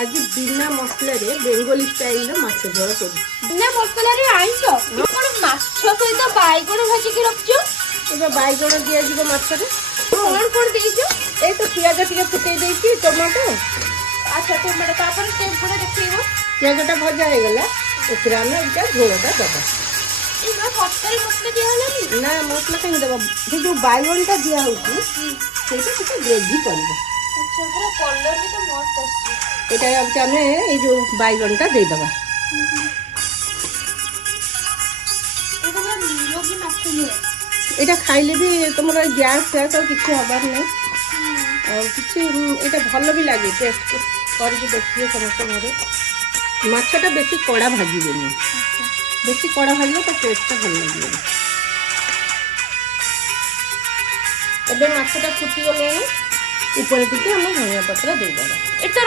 आज बिना मसला रे बेंगली स्टाइल रो माछ झोल कर बिना मसला रे आइछ कोन माछ सहित बाइगण भाजी के रखछो एबे बाइगण दिया जीव माछ रे कोन देइछो ए तो पियाज टिके फुटै देछि टमाटो अच्छा टमाटो तापर टेम्पुरा देखिबो पियाजटा भजा हो गला ओकरा में इटा झोलटा दबा ई ना पत्तरी मसला दिया हलानी ना मसला कहीं दबा जे जो बाइगणटा दिया होछि सेटा टिके ग्रेवी करबो अच्छा पूरा कलर भी तो मस्त आछि এটা আমি এই যে বাইগণটা দেই দেবা এটা পুরা নিরোগী মাছ নিয়ে এটা খাইলে भी তোমরা গ্যাস ফ্যাস আর কিছু হবার নাই আর কিছু এটা ভালো भी লাগে টেস্ট করিকি দেখিয়ে সমস্ত ঘরে মাছটা বেশি কড়া ভাজিবে না বেশি কড়া ভাজলে তো টেস্টটা ভালো লাগবে ଏବେ ମାଛଟା ଫୁଟି ଗଲାଣି ଉପରେ ଟିକେ ଆମେ ଧନିଆ ପତ୍ର ଦେଇଦେବା এটা